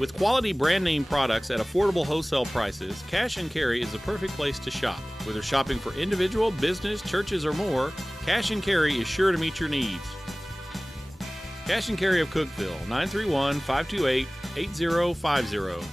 With quality brand name products at affordable wholesale prices, Cash and Carry is the perfect place to shop. Whether shopping for individual, business, churches, or more, Cash and Carry is sure to meet your needs. Cash and Carry of Cookeville, 931-528-8050.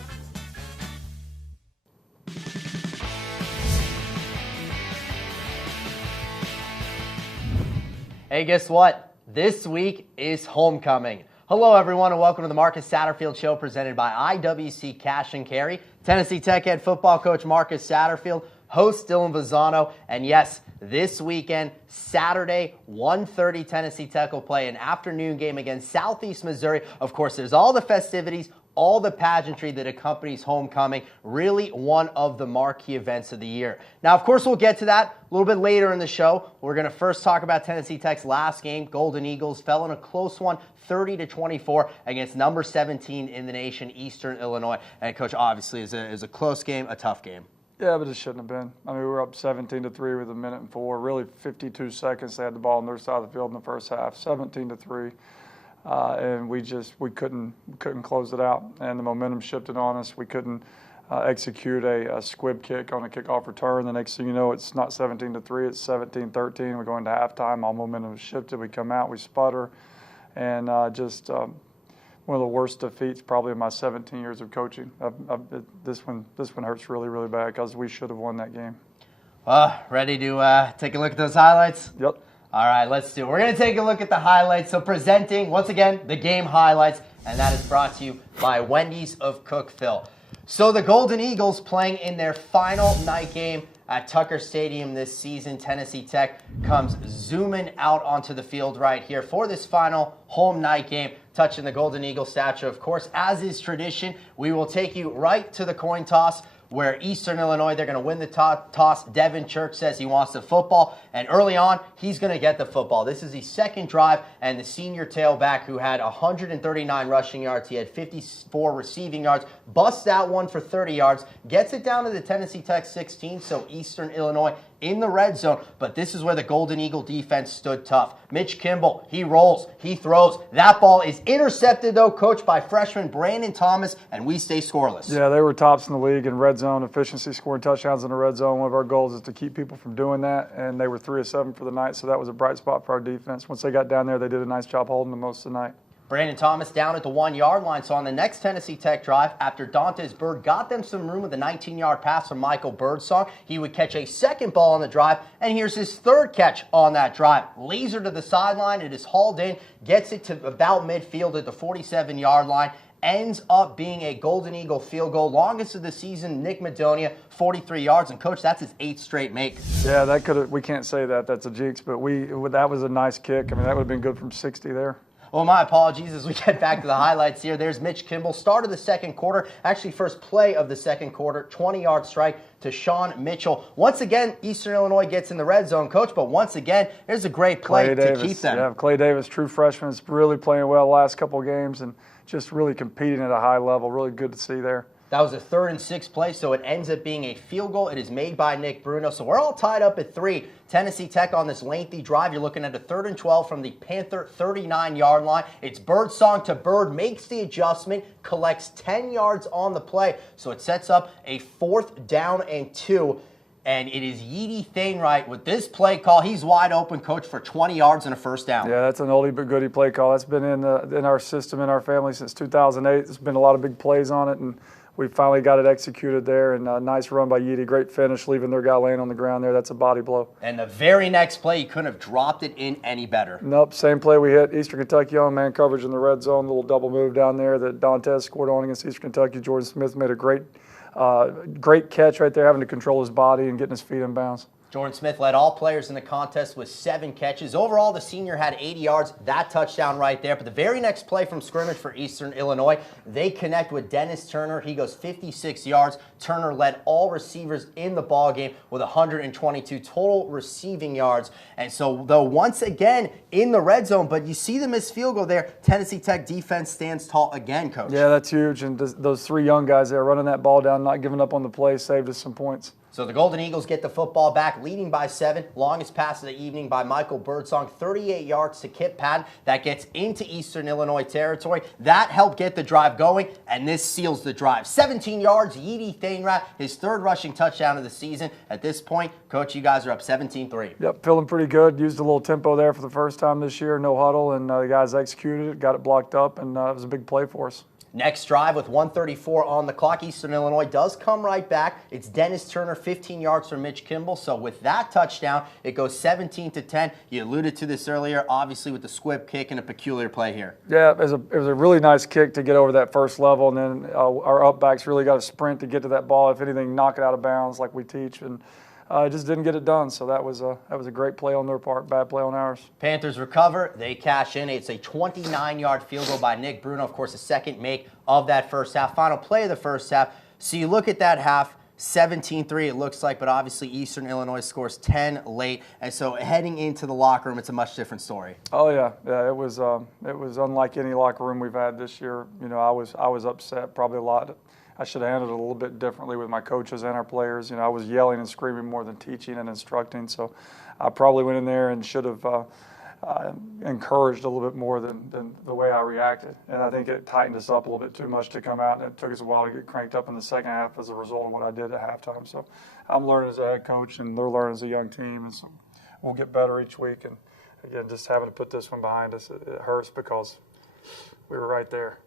Hey, guess what? This week is homecoming. Hello, everyone, and welcome to the Marcus Satterfield Show presented by IWC Cash and Carry. Tennessee Tech head football coach Marcus Satterfield, host Dylan Vazano, and yes, this weekend, Saturday, 1:30, Tennessee Tech will play an afternoon game against Southeast Missouri. Of course, there's all the festivities, all the pageantry that accompanies homecoming, really one of the marquee events of the year. Now, of course, we'll get to that a little bit later in the show. We're going to first talk about Tennessee Tech's last game. Golden Eagles fell in a close one, 30-24 against number 17 in the nation, Eastern Illinois. And, Coach, obviously, it was a close game, a tough game. Yeah, but it shouldn't have been. I mean, we were up 17-3 with 1:04, really 52 seconds. They had the ball on their side of the field in the first half, 17-3. And we couldn't close it out, and the momentum shifted on us. We couldn't execute a squib kick on a kickoff return. The next thing you know, it's not 17-3, it's 17-13. We're going to halftime. All momentum shifted. We come out, we sputter, and one of the worst defeats probably in my 17 years of coaching. This one hurts really, really bad because we should have won that game. Ready to take a look at those highlights? Yep. All right, let's do it. We're going to take a look at the highlights. So presenting, once again, the game highlights, and that is brought to you by Wendy's of Cookeville. So the Golden Eagles playing in their final night game at Tucker Stadium this season. Tennessee Tech comes zooming out onto the field right here for this final home night game, touching the Golden Eagle statue. Of course, as is tradition, we will take you right to the coin toss, where Eastern Illinois, they're going to win the toss. Devin Church says he wants the football, and early on, he's going to get the football. This is the second drive, and the senior tailback who had 139 rushing yards, he had 54 receiving yards, busts that one for 30 yards, gets it down to the Tennessee Tech 16, so Eastern Illinois in the red zone, but this is where the Golden Eagle defense stood tough. Mitch Kimball, he rolls, he throws. That ball is intercepted, though, coached by freshman Brandon Thomas, and we stay scoreless. Yeah, they were tops in the league in red zone efficiency, scoring touchdowns in the red zone. One of our goals is to keep people from doing that, and they were 3 of 7 for the night, so that was a bright spot for our defense. Once they got down there, they did a nice job holding them most of the night. Brandon Thomas down at the 1-yard line. So on the next Tennessee Tech drive, after Dantes Bird got them some room with a 19-yard pass from Michael Birdsong, he would catch a second ball on the drive, and here's his third catch on that drive. Laser to the sideline, it is hauled in, gets it to about midfield at the 47-yard line, ends up being a Golden Eagle field goal, longest of the season. Nick Madonia, 43 yards, and Coach, that's his 8th straight make. Yeah, that could have. We can't say that's a jinx, but that was a nice kick. I mean, that would have been good from 60 there. Well, my apologies as we get back to the highlights here. There's Mitch Kimball, start of the second quarter, actually first play of the second quarter, 20-yard strike to Sean Mitchell. Once again, Eastern Illinois gets in the red zone, Coach, but once again, there's a great play to keep them. Yeah, Clay Davis, true freshman, is really playing well the last couple of games and just really competing at a high level. Really good to see there. That was a 3rd and 6 play, so it ends up being a field goal. It is made by Nick Bruno. So we're all tied up at 3. Tennessee Tech on this lengthy drive. You're looking at a 3rd and 12 from the Panther 39-yard line. It's Birdsong to Bird, makes the adjustment, collects 10 yards on the play. So it sets up a 4th down and 2. And it is Yeedy Thainwright with this play call. He's wide open, Coach, for 20 yards and a first down. Yeah, that's an oldie but goodie play call. That's been in our system, in our family since 2008. There's been a lot of big plays on it, and we finally got it executed there, and a nice run by Yeedy. Great finish, leaving their guy laying on the ground there. That's a body blow. And the very next play, you couldn't have dropped it in any better. Nope, same play we hit. Eastern Kentucky on man coverage in the red zone. Little double move down there that Dantes scored on against Eastern Kentucky. Jordan Smith made a great catch right there, having to control his body and getting his feet in bounds. Jordan Smith led all players in the contest with 7 catches. Overall, the senior had 80 yards, that touchdown right there. But the very next play from scrimmage for Eastern Illinois, they connect with Dennis Turner. He goes 56 yards. Turner led all receivers in the ballgame with 122 total receiving yards. And so, though, once again in the red zone, but you see the missed field goal there, Tennessee Tech defense stands tall again, Coach. Yeah, that's huge. And those 3 young guys there running that ball down, not giving up on the play, saved us some points. So the Golden Eagles get the football back, leading by 7. Longest pass of the evening by Michael Birdsong, 38 yards to Kip Patton. That gets into Eastern Illinois territory. That helped get the drive going, and this seals the drive. 17 yards, Yeedy Thainrat, his third rushing touchdown of the season. At this point, Coach, you guys are up 17-3. Yep, feeling pretty good. Used a little tempo there for the first time this year, no huddle, and the guys executed it, got it blocked up, and it was a big play for us. Next drive with 1:34 on the clock. Eastern Illinois does come right back. It's Dennis Turner, 15 yards from Mitch Kimball. So with that touchdown, it goes 17-10. You alluded to this earlier, obviously with the squib kick and a peculiar play here. Yeah, it was a really nice kick to get over that first level, and then our up backs really got a sprint to get to that ball. If anything, knock it out of bounds like we teach, and just didn't get it done. So that was a great play on their part, bad play on ours. Panthers recover. They cash in. It's a 29-yard field goal by Nick Bruno. Of course, the second make of that first half. Final play of the first half. So you look at that half, 17-3 it looks like, but obviously Eastern Illinois scores 10 late. And so heading into the locker room, it's a much different story. Oh, yeah. It was unlike any locker room we've had this year. You know, I was upset probably a lot. I should have handled it a little bit differently with my coaches and our players. You know, I was yelling and screaming more than teaching and instructing. So I probably went in there and should have encouraged a little bit more than the way I reacted. And I think it tightened us up a little bit too much to come out, and it took us a while to get cranked up in the second half as a result of what I did at halftime. So I'm learning as a head coach, and they're learning as a young team. And so we'll get better each week. And, again, just having to put this one behind us, it hurts because we were right there.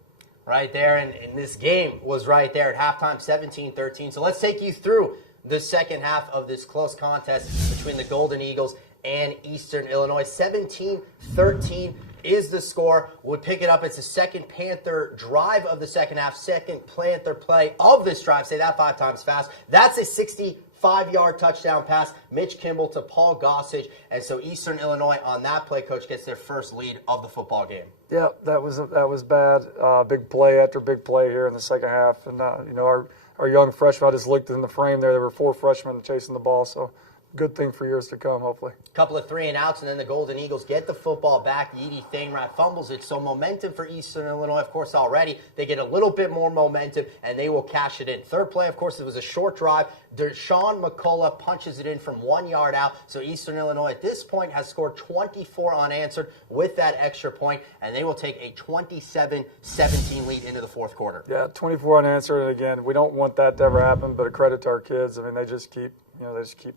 Right there, and this game was right there at halftime, 17-13. So let's take you through the second half of this close contest between the Golden Eagles and Eastern Illinois. 17-13 is the score. We'll pick it up. It's the second Panther drive of the second half, second Panther play of this drive. Say that 5 times fast. That's a 65-yard touchdown pass, Mitch Kimball to Paul Gossage. And so Eastern Illinois on that play, Coach, gets their first lead of the football game. Yeah, that was bad. Big play after big play here in the second half. And, you know, our young freshmen, I just looked in the frame there. There were 4 freshmen chasing the ball, so good thing for years to come, hopefully. Couple of 3-and-outs, and then the Golden Eagles get the football back. Yeedy Thainrat fumbles it, so momentum for Eastern Illinois, of course, already. They get a little bit more momentum, and they will cash it in. Third play, of course, it was a short drive. Deshaun McCullough punches it in from 1 yard out, so Eastern Illinois at this point has scored 24 unanswered with that extra point, and they will take a 27-17 lead into the fourth quarter. Yeah, 24 unanswered, and again, we don't want that to ever happen, but a credit to our kids. I mean, they just keep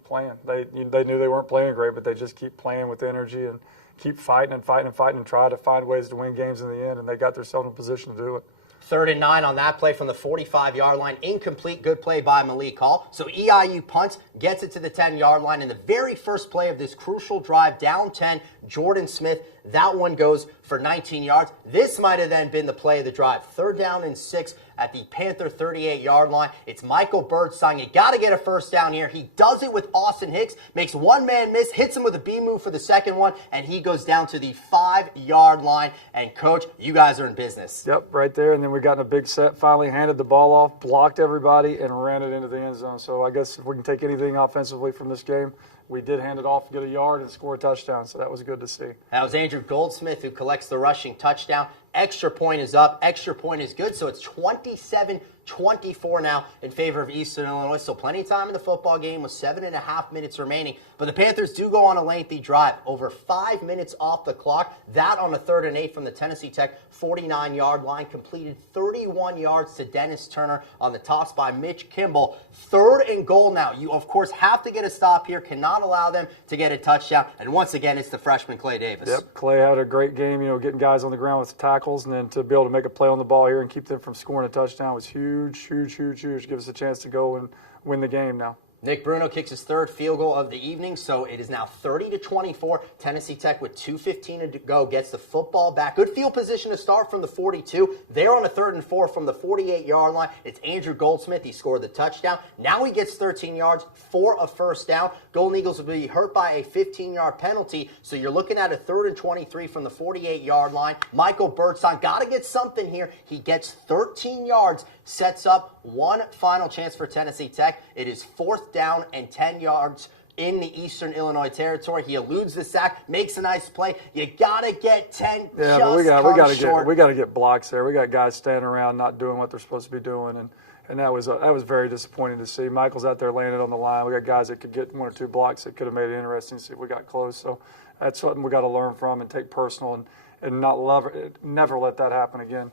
playing. They knew they weren't playing great, but they just keep playing with energy and keep fighting and fighting and fighting and try to find ways to win games in the end, and they got themselves in a position to do it. 3rd and 9 on that play from the 45-yard line. Incomplete. Good play by Malik Hall. So EIU punts, gets it to the 10-yard line. In the very first play of this crucial drive, down 10, Jordan Smith, that one goes for 19 yards. This might have then been the play of the drive. 3rd down and 6 at the Panther 38-yard line. It's Michael Birdsong. You got to get a first down here. He does it with Austin Hicks, makes one man miss, hits him with a B move for the second one, and he goes down to the 5-yard line. And, Coach, you guys are in business. Yep, right there. And then we got in a big set, finally handed the ball off, blocked everybody, and ran it into the end zone. So I guess if we can take anything offensively from this game, we did hand it off, get a yard, and score a touchdown. So that was good to see. That was Andrew Goldsmith who collects the rushing touchdown. Extra point is up. Extra point is good. So it's 27-24 now in favor of Eastern Illinois. So plenty of time in the football game with 7.5 minutes remaining. But the Panthers do go on a lengthy drive. Over 5 minutes off the clock. That on a 3rd and 8 from the Tennessee Tech 49-yard line. Completed 31 yards to Dennis Turner on the toss by Mitch Kimball. 3rd and goal now. You, of course, have to get a stop here. Cannot allow them to get a touchdown. And once again, it's the freshman Clay Davis. Yep, Clay had a great game, getting guys on the ground with tackles, and then to be able to make a play on the ball here and keep them from scoring a touchdown was huge, huge, huge, huge. Give us a chance to go and win the game now. Nick Bruno kicks his 3rd field goal of the evening, so it is now 30-24. Tennessee Tech with 2:15 to go gets the football back. Good field position to start from the 42. They're on a 3rd and 4 from the 48-yard line. It's Andrew Goldsmith. He scored the touchdown. Now he gets 13 yards for a first down. Golden Eagles will be hurt by a 15-yard penalty, so you're looking at a 3rd and 23 from the 48-yard line. Michael Birdsong got to get something here. He gets 13 yards, sets up one final chance for Tennessee Tech. It is 4th down and 10 yards in the Eastern Illinois territory. He eludes the sack, makes a nice play. You gotta get 10. Yeah, but we gotta get blocks there. We got guys standing around not doing what they're supposed to be doing, and And that was very disappointing to see. Michael's out there laying it on the line. We got guys that could get 1 or 2 blocks that could have made it interesting to see if we got close. So that's something we got to learn from and take personal and never let that happen again.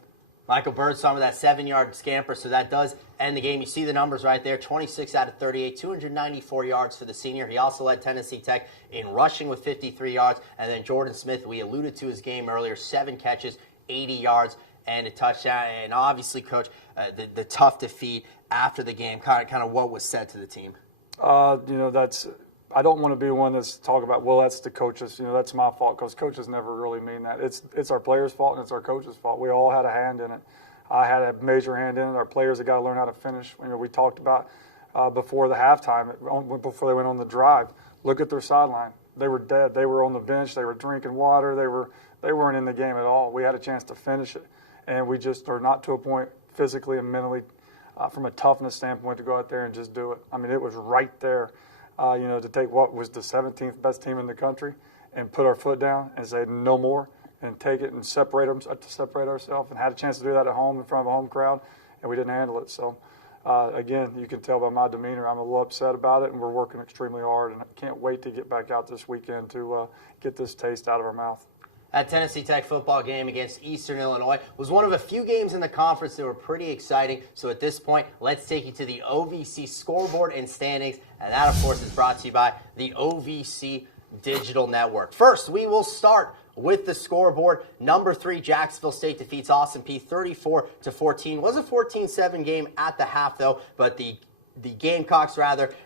Michael Birdsong with that 7-yard scamper, so that does end the game. You see the numbers right there, 26 out of 38, 294 yards for the senior. He also led Tennessee Tech in rushing with 53 yards. And then Jordan Smith, we alluded to his game earlier, 7 catches, 80 yards, and a touchdown. And obviously, Coach, the tough defeat after the game, kind of what was said to the team? I don't want to be one that's talk about, well, that's the coaches. That's my fault, because coaches never really mean that. It's our players' fault and it's our coaches' fault. We all had a hand in it. I had a major hand in it. Our players have got to learn how to finish. We talked about before the halftime, before they went on the drive. Look at their sideline. They were dead. They were on the bench. They were drinking water. They weren't in the game at all. We had a chance to finish it, and we just are not to a point physically and mentally, from a toughness standpoint, to go out there and just do it. I mean, it was right there. To take what was the 17th best team in the country and put our foot down and say no more and take it and separate ourselves, and had a chance to do that at home in front of a home crowd, and we didn't handle it. So, again, you can tell by my demeanor, I'm a little upset about it, and we're working extremely hard, and I can't wait to get back out this weekend to get this taste out of our mouth. That Tennessee Tech football game against Eastern Illinois was one of a few games in the conference that were pretty exciting. So at this point, let's take you to the OVC scoreboard and standings. And that, of course, is brought to you by the OVC Digital Network. First, we will start with the scoreboard. Number 3, Jacksonville State defeats Austin Peay 34-14. It was a 14-7 game at the half, though, but the Gamecocks,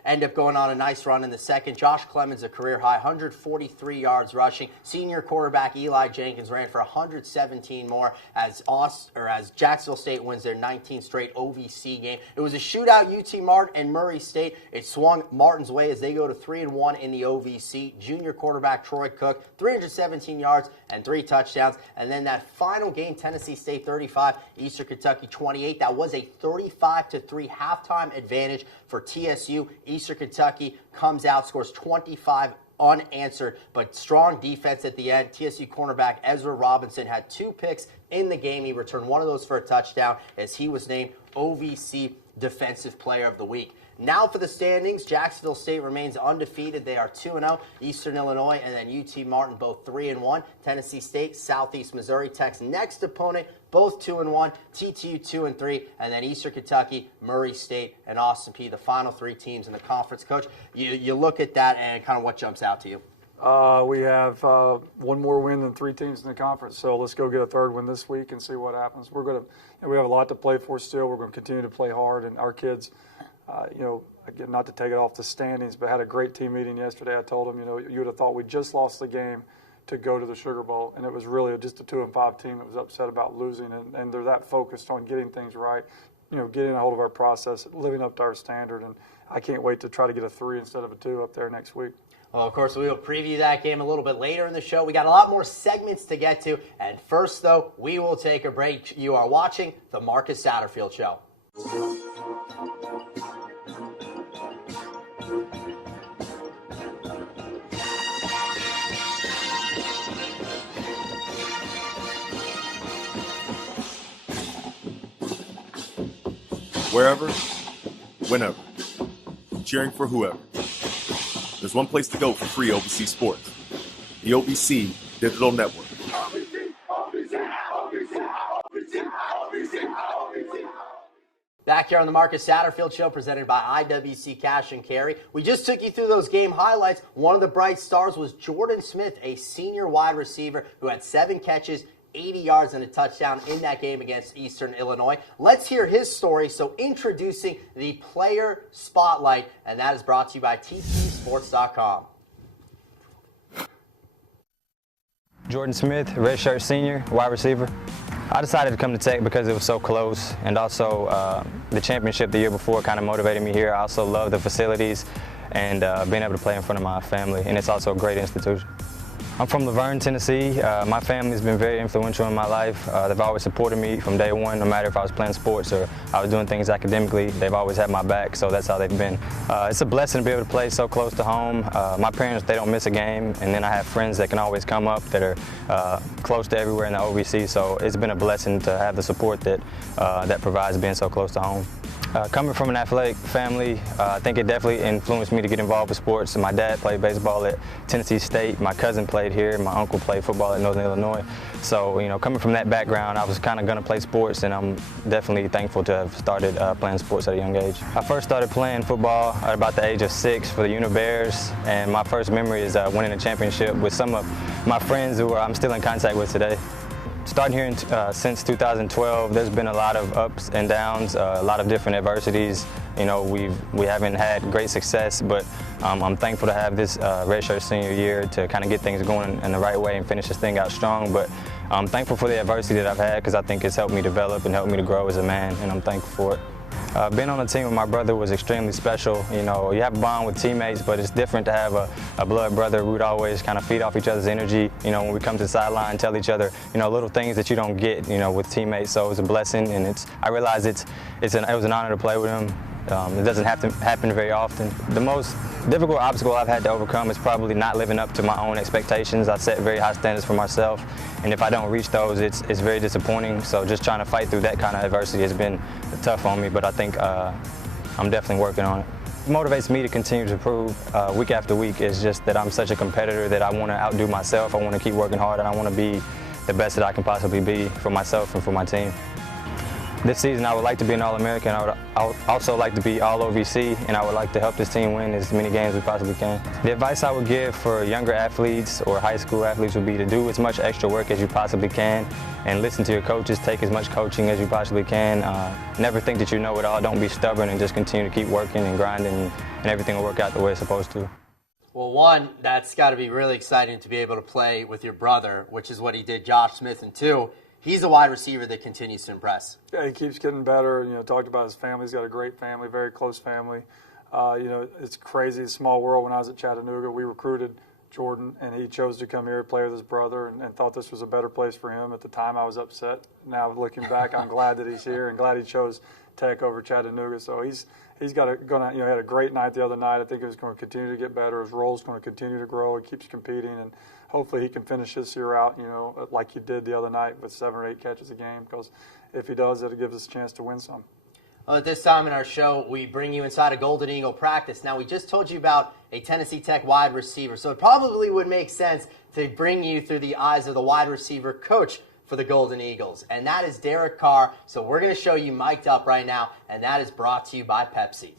end up going on a nice run in the second. Josh Clemens, a career-high 143 yards rushing. Senior quarterback Eli Jenkins ran for 117 more as Jacksonville State wins their 19th straight OVC game. It was a shootout, UT Martin and Murray State. It swung Martin's way as they go to 3-1 in the OVC. Junior quarterback Troy Cook, 317 yards and 3 touchdowns. And then that final game, Tennessee State 35, Eastern Kentucky 28. That was a 35-3 halftime advantage for TSU. Eastern Kentucky comes out, scores 25 unanswered, but strong defense at the end. TSU cornerback Ezra Robinson had 2 picks in the game. He returned one of those for a touchdown as he was named OVC Defensive Player of the Week. Now for the standings, Jacksonville State remains undefeated. They are 2-0. Eastern Illinois and then UT Martin both 3-1. Tennessee State, Southeast Missouri Tech's next opponent, both 2-1. TTU 2-3, and then Eastern Kentucky, Murray State, and Austin Peay, the final 3 teams in the conference. Coach, you look at that and kind of what jumps out to you? We have 1 more win than 3 teams in the conference, so let's go get a 3rd win this week and see what happens. We have a lot to play for still. We're going to continue to play hard, and our kids. Again, not to take it off the standings, but had a great team meeting yesterday. I told them, you would have thought we just lost the game to go to the Sugar Bowl, and it was really just a 2-5 team that was upset about losing, and they're that focused on getting things right, getting a hold of our process, living up to our standard, and I can't wait to try to get a 3 instead of a 2 up there next week. Well, of course, we will preview that game a little bit later in the show. We got a lot more segments to get to, and first, though, we will take a break. You are watching The Marcus Satterfield Show. Wherever, whenever, cheering for whoever. There's one place to go for free OVC sports. The OVC Digital Network. Back here on the Marcus Satterfield Show, presented by IWC Cash and Carry. We just took you through those game highlights. One of the bright stars was Jordan Smith, a senior wide receiver who had 7 catches, 80 yards and a touchdown in that game against Eastern Illinois. Let's hear his story. So introducing the Player Spotlight, and that is brought to you by TTSports.com. Jordan Smith, redshirt senior, wide receiver. I decided to come to Tech because it was so close, and also the championship the year before kind of motivated me here. I also love the facilities and being able to play in front of my family, and it's also a great institution. I'm from Laverne, Tennessee. My family's been very influential in my life. They've always supported me from day one, no matter if I was playing sports or I was doing things academically. They've always had my back, so that's how they've been. It's a blessing to be able to play so close to home. My parents, they don't miss a game, and then I have friends that can always come up that are close to everywhere in the OVC, so it's been a blessing to have the support that provides being so close to home. Coming from an athletic family, I think it definitely influenced me to get involved with sports. My dad played baseball at Tennessee State. My cousin played here. My uncle played football at Northern Illinois. So, you know, coming from that background, I was kind of going to play sports, and I'm definitely thankful to have started playing sports at a young age. I first started playing football at about the age of 6 for the Uni Bears, and my first memory is winning a championship with some of my friends who I'm still in contact with today. Starting here since 2012, there's been a lot of ups and downs, a lot of different adversities. You know, we haven't had great success, but I'm thankful to have this redshirt senior year to kind of get things going in the right way and finish this thing out strong. But I'm thankful for the adversity that I've had because I think it's helped me develop and helped me to grow as a man, and I'm thankful for it. Being on the team with my brother was extremely special. You know, you have a bond with teammates, but it's different to have a blood brother. We would always kind of feed off each other's energy. You know, when we come to the sideline, tell each other, you know, little things that you don't get, you know, with teammates. So it was a blessing, and I realized it was an honor to play with him. It doesn't have to happen very often. The most difficult obstacle I've had to overcome is probably not living up to my own expectations. I set very high standards for myself, and if I don't reach those, it's very disappointing. So just trying to fight through that kind of adversity has been tough on me, but I think I'm definitely working on it. What motivates me to continue to improve week after week is just that I'm such a competitor that I want to outdo myself. I want to keep working hard, and I want to be the best that I can possibly be for myself and for my team. This season, I would like to be an All-American. I would also like to be All-OVC, and I would like to help this team win as many games as we possibly can. The advice I would give for younger athletes or high school athletes would be to do as much extra work as you possibly can and listen to your coaches, take as much coaching as you possibly can. Never think that you know it all. Don't be stubborn, and just continue to keep working and grinding, and everything will work out the way it's supposed to. Well, one, that's got to be really exciting to be able to play with your brother, which is what he did, Josh Smith, and two, he's a wide receiver that continues to impress. Yeah, he keeps getting better. You know, talked about his family. He's got a great family, very close family. You know, it's crazy, it's a small world. When I was at Chattanooga, we recruited Jordan, and he chose to come here to play with his brother, and thought this was a better place for him. At the time, I was upset. Now, looking back, I'm glad that he's here and glad he chose Tech over Chattanooga. So he's got he had a great night the other night. I think he's going to continue to get better. His role's going to continue to grow. He keeps competing, and hopefully he can finish this year out, you know, like he did the other night with 7 or 8 catches a game, because if he does, it'll give us a chance to win some. Well, at this time in our show, we bring you inside a Golden Eagle practice. Now, we just told you about a Tennessee Tech wide receiver, so it probably would make sense to bring you through the eyes of the wide receiver coach for the Golden Eagles, and that is Derek Carr. So we're going to show you mic'd up right now, and that is brought to you by Pepsi.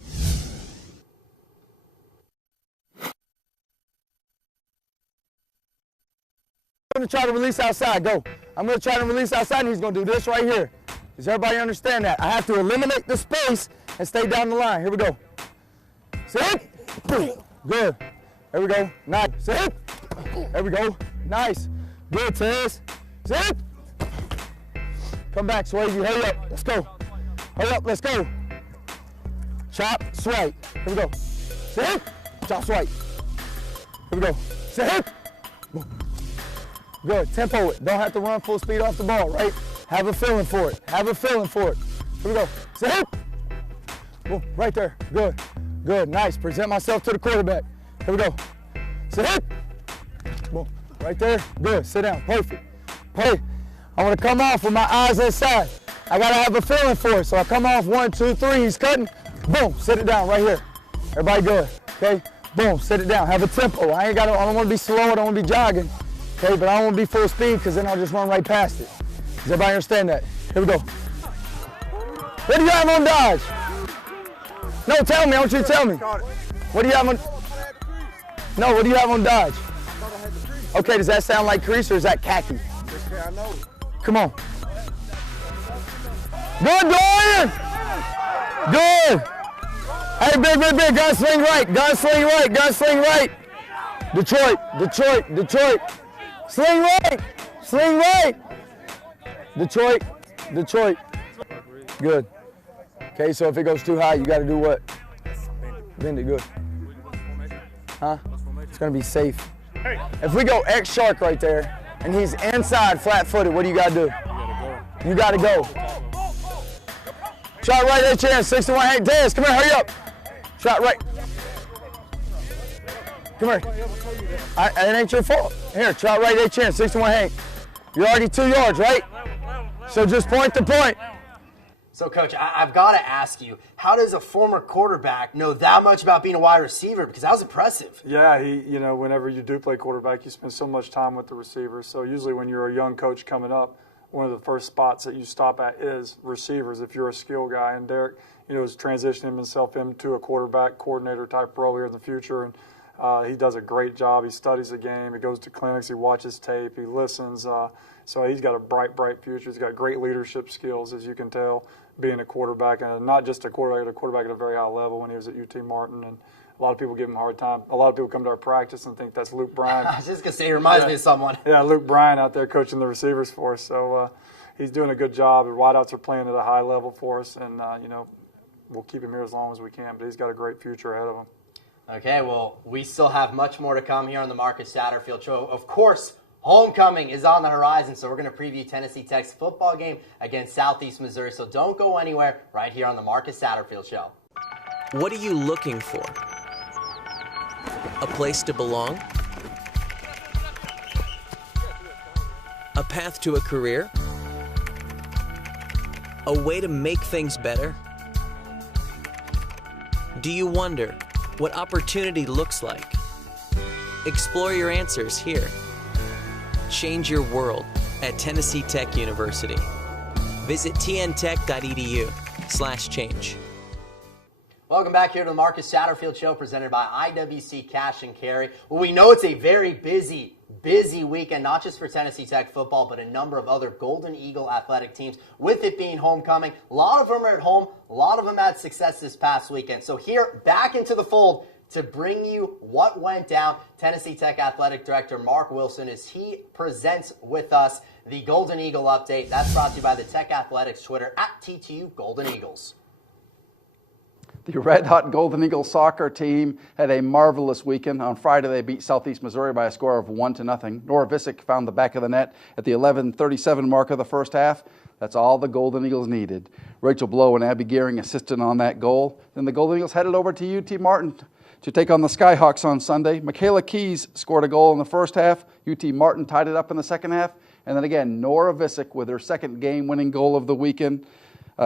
I'm going to try to release outside. Go. I'm going to try to release outside, and he's going to do this right here. Does everybody understand that? I have to eliminate the space and stay down the line. Here we go. Sit. Good. There we go. Nice. Sit. There we go. Nice. Good, Tez. Sit. Come back, Swayze. Hurry up. Let's go. Hurry up. Let's go. Chop, swipe. Here we go. Sit. Chop, swipe. Here we go. Sit. Good. Tempo it. Don't have to run full speed off the ball, right? Have a feeling for it. Have a feeling for it. Here we go. Sit. Boom. Right there. Good. Good. Nice. Present myself to the quarterback. Here we go. Sit. Boom. Right there. Good. Sit down. Perfect. Hey, I want to come off with my eyes inside. I got to have a feeling for it. So I come off 1, 2, 3. He's cutting. Boom. Sit it down right here. Everybody good. Okay. Boom. Sit it down. Have a tempo. I don't want to be slow. I don't want to be jogging. Okay, but I don't want to be full speed, because then I'll just run right past it. Does everybody understand that? Here we go. What do you have on dodge? No, tell me. I want you to tell me. What do you have on? No, what do you have on dodge? Okay, does that sound like crease, or is that khaki? I know. Come on. Good, Dorian. Good. Hey, big. Gunsling right. Gunsling right. Gunsling right. Detroit. Sling right. Sling right. Detroit. Good. Okay, so if it goes too high, you got to do what? Bend it good. Huh? It's going to be safe. If we go X shark right there, and he's inside flat-footed, what do you got to do? You got to go. Shot right at chance, 61. Hey, Dez, come here, hurry up. Shot right. Come here. It ain't your fault. Here, try right at chance, 61 Hank. You're already 2 yards, right? So just point to point. So, Coach, I've got to ask you, how does a former quarterback know that much about being a wide receiver? Because that was impressive. Yeah, whenever you do play quarterback, you spend so much time with the receivers. So usually when you're a young coach coming up, one of the first spots that you stop at is receivers if you're a skill guy. And Derek, is transitioning himself into a quarterback coordinator type role here in the future. And he does a great job. He studies the game. He goes to clinics. He watches tape. He listens. So he's got a bright future. He's got great leadership skills, as you can tell, being a quarterback, and not just a quarterback at a very high level when he was at UT Martin. And a lot of people give him a hard time. A lot of people come to our practice and think that's Luke Bryan. I was just going to say, he reminds me of someone. Yeah, Luke Bryan out there coaching the receivers for us. So he's doing a good job. The wideouts are playing at a high level for us, and, we'll keep him here as long as we can. But he's got a great future ahead of him. Okay, well, we still have much more to come here on the Marcus Satterfield Show. Of course, homecoming is on the horizon, so we're going to preview Tennessee Tech's football game against Southeast Missouri. So don't go anywhere, right here on the Marcus Satterfield Show. What are you looking for? A place to belong? A path to a career? A way to make things better? Do you wonder what opportunity looks like? Explore your answers here. Change your world at Tennessee Tech University. Visit tntech.edu/change. Welcome back here to the Marcus Satterfield Show, presented by IWC Cash and Carry. Well, we know it's a very busy weekend, not just for Tennessee Tech football, but a number of other Golden Eagle athletic teams. With it being homecoming, a lot of them are at home. A lot of them had success this past weekend. So here, back into the fold to bring you what went down, Tennessee Tech Athletic Director Mark Wilson, as he presents with us the Golden Eagle update. That's brought to you by the Tech Athletics Twitter at TTU Golden Eagles. The red-hot Golden Eagles soccer team had a marvelous weekend. On Friday, they beat Southeast Missouri by a score of 1-0. Nora Visick found the back of the net at the 11:37 mark of the first half. That's all the Golden Eagles needed. Rachel Blow and Abby Gearing assisted on that goal. Then the Golden Eagles headed over to UT Martin to take on the Skyhawks on Sunday. Michaela Keys scored a goal in the first half. UT Martin tied it up in the second half. And then again, Nora Visick with her second game-winning goal of the weekend.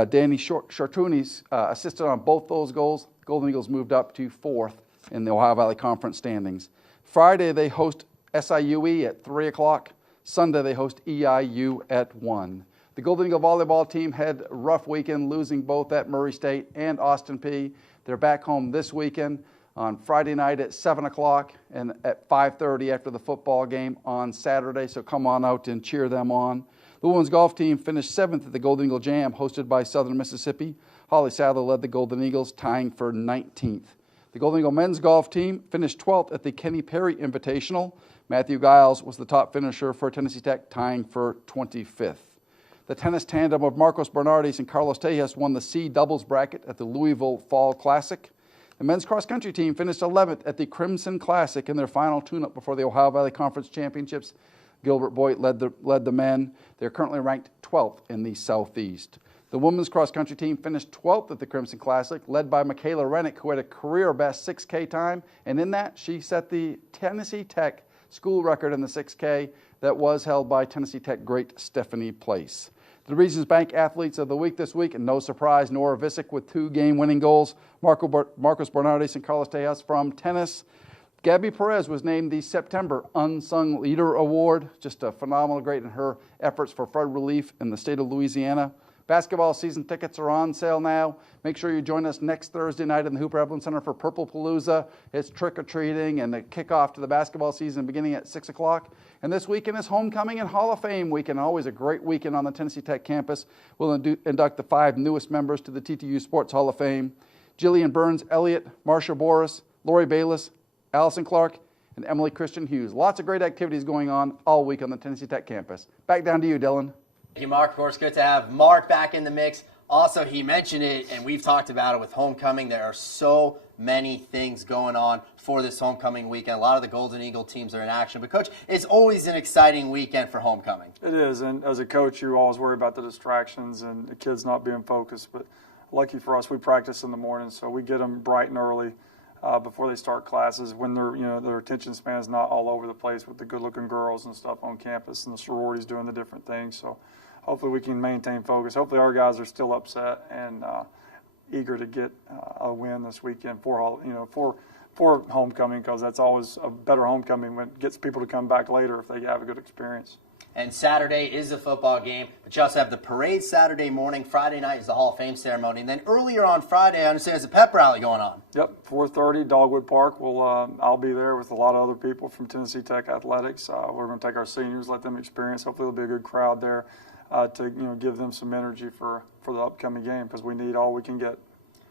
Danny Chartunis assisted on both those goals. Golden Eagles moved up to 4th in the Ohio Valley Conference standings. Friday, they host SIUE at 3 o'clock. Sunday, they host EIU at 1. The Golden Eagle volleyball team had a rough weekend, losing both at Murray State and Austin Peay. They're back home this weekend on Friday night at 7 o'clock and at 5:30 after the football game on Saturday. So come on out and cheer them on. The women's golf team finished 7th at the Golden Eagle Jam, hosted by Southern Mississippi. Holly Sadler led the Golden Eagles, tying for 19th. The Golden Eagle men's golf team finished 12th at the Kenny Perry Invitational. Matthew Giles was the top finisher for Tennessee Tech, tying for 25th. The tennis tandem of Marcos Bernardis and Carlos Tejas won the C doubles bracket at the Louisville Fall Classic. The men's cross-country team finished 11th at the Crimson Classic in their final tune-up before the Ohio Valley Conference Championships. Gilbert Boyd led the men. They're currently ranked 12th in the Southeast. The women's cross-country team finished 12th at the Crimson Classic, led by Michaela Rennick, who had a career-best 6K time. And in that, she set the Tennessee Tech school record in the 6K that was held by Tennessee Tech great Stephanie Place. The Regions Bank Athletes of the Week this week, and no surprise, Nora Visick with 2 game-winning goals, Marcos Bernardis and Carlos Tejas from tennis. Gabby Perez was named the September Unsung Leader Award. Just a phenomenal, great in her efforts for flood relief in the state of Louisiana. Basketball season tickets are on sale now. Make sure you join us next Thursday night in the Hooper Evelyn Center for Purple Palooza. It's trick-or-treating and the kickoff to the basketball season beginning at 6 o'clock. And this weekend is Homecoming and Hall of Fame weekend. Always a great weekend on the Tennessee Tech campus. We'll induct the 5 newest members to the TTU Sports Hall of Fame. Jillian Burns Elliott, Marsha Boris, Lori Bayless, Allison Clark, and Emily Christian Hughes. Lots of great activities going on all week on the Tennessee Tech campus. Back down to you, Dylan. Thank you, Mark. Of course, good to have Mark back in the mix. Also, he mentioned it, and we've talked about it with homecoming. There are so many things going on for this homecoming weekend. A lot of the Golden Eagle teams are in action. But, Coach, it's always an exciting weekend for homecoming. It is, and as a coach, you always worry about the distractions and the kids not being focused. But lucky for us, we practice in the morning, so we get them bright and early. Before they start classes, when their attention span is not all over the place with the good-looking girls and stuff on campus and the sororities doing the different things. So hopefully we can maintain focus. Hopefully our guys are still upset and eager to get a win this weekend for homecoming, because that's always a better homecoming when it gets people to come back later if they have a good experience. And Saturday is a football game, but you also have the parade Saturday morning. Friday night is the Hall of Fame ceremony. And then earlier on Friday, I understand there's a pep rally going on. Yep, 4:30, Dogwood Park. I'll be there with a lot of other people from Tennessee Tech Athletics. We're going to take our seniors, let them experience. Hopefully there'll be a good crowd there to give them some energy for the upcoming game, because we need all we can get.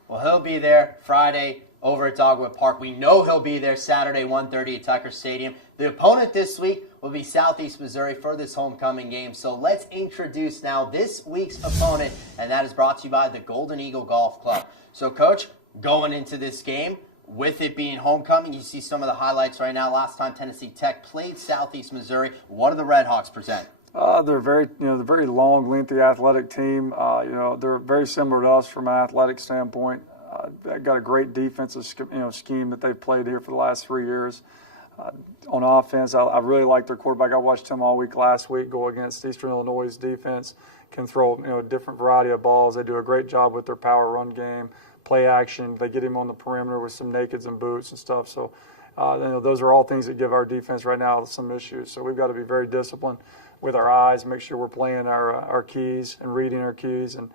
Well, he'll be there Friday over at Dogwood Park. We know he'll be there Saturday, 1:30 at Tucker Stadium. The opponent this week will be Southeast Missouri for this homecoming game. So let's introduce now this week's opponent, and that is brought to you by the Golden Eagle Golf Club. So, Coach, going into this game, with it being homecoming, you see some of the highlights right now. Last time Tennessee Tech played Southeast Missouri, what do the Red Hawks present? They're they're very long, lengthy athletic team. They're very similar to us from an athletic standpoint. They've got a great defensive scheme that they've played here for the last 3 years. On offense, I really like their quarterback. I watched him all week last week go against Eastern Illinois' defense. Can throw a different variety of balls. They do a great job with their power run game, play action. They get him on the perimeter with some nakeds and boots and stuff. So those are all things that give our defense right now some issues. So we've got to be very disciplined with our eyes, make sure we're playing our keys and reading our keys, and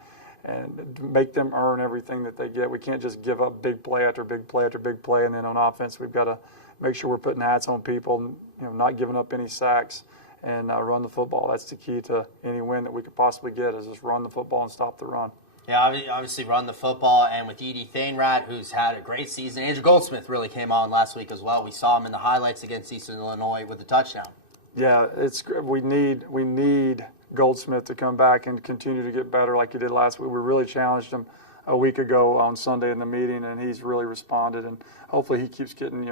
make them earn everything that they get. We can't just give up big play after big play after big play, and then on offense we've got to make sure we're putting hats on people, not giving up any sacks, and run the football. That's the key to any win that we could possibly get, is just run the football and stop the run. Yeah, obviously run the football, and with Edie Thainrat, who's had a great season. Andrew Goldsmith really came on last week as well. We saw him in the highlights against Eastern Illinois with the touchdown. Yeah, we need Goldsmith to come back and continue to get better like he did last week. We really challenged him a week ago on Sunday in the meeting, and he's really responded. And hopefully he keeps getting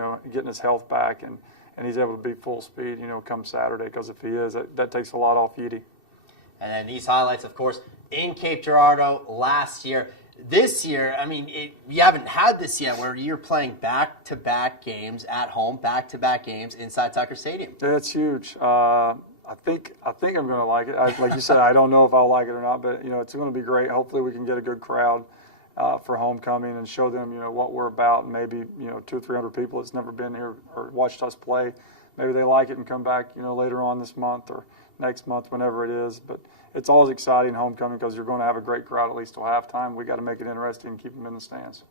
his health back, and he's able to be full speed, come Saturday. Because if he is, that takes a lot off Edie. And then these highlights, of course, in Cape Girardeau last year. This year, we haven't had this yet, where you're playing back-to-back games at home, back-to-back games inside Tucker Stadium. Yeah, it's huge. I think I'm going to like it. Like you said, I don't know if I'll like it or not, but it's going to be great. Hopefully, we can get a good crowd for homecoming and show them, what we're about. And maybe 200 or 300 people that's never been here or watched us play, maybe they like it and come back, later on this month or next month, whenever it is. But it's always exciting homecoming, because you're going to have a great crowd at least till halftime. We got to make it interesting and keep them in the stands.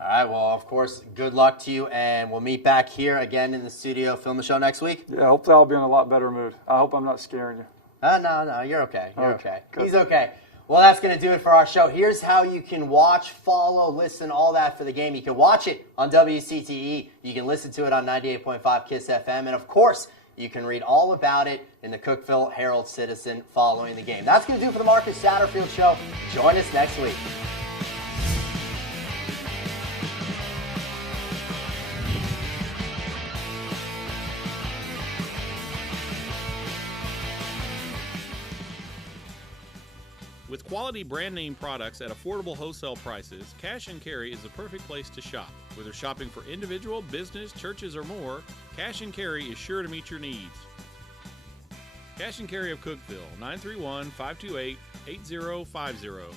All right, well, of course, good luck to you, and we'll meet back here again in the studio, film the show next week. Yeah, hopefully I'll be in a lot better mood. I hope I'm not scaring you. No, you're okay. You're okay. Good. He's okay. Well, that's going to do it for our show. Here's how you can watch, follow, listen, all that for the game. You can watch it on WCTE. You can listen to it on 98.5 KISS FM. And, of course, you can read all about it in the Cookeville Herald-Citizen following the game. That's going to do it for the Marcus Satterfield Show. Join us next week. With quality brand name products at affordable wholesale prices, Cash and Carry is the perfect place to shop. Whether shopping for individual, business, churches, or more, Cash and Carry is sure to meet your needs. Cash and Carry of Cookeville, 931-528-8050.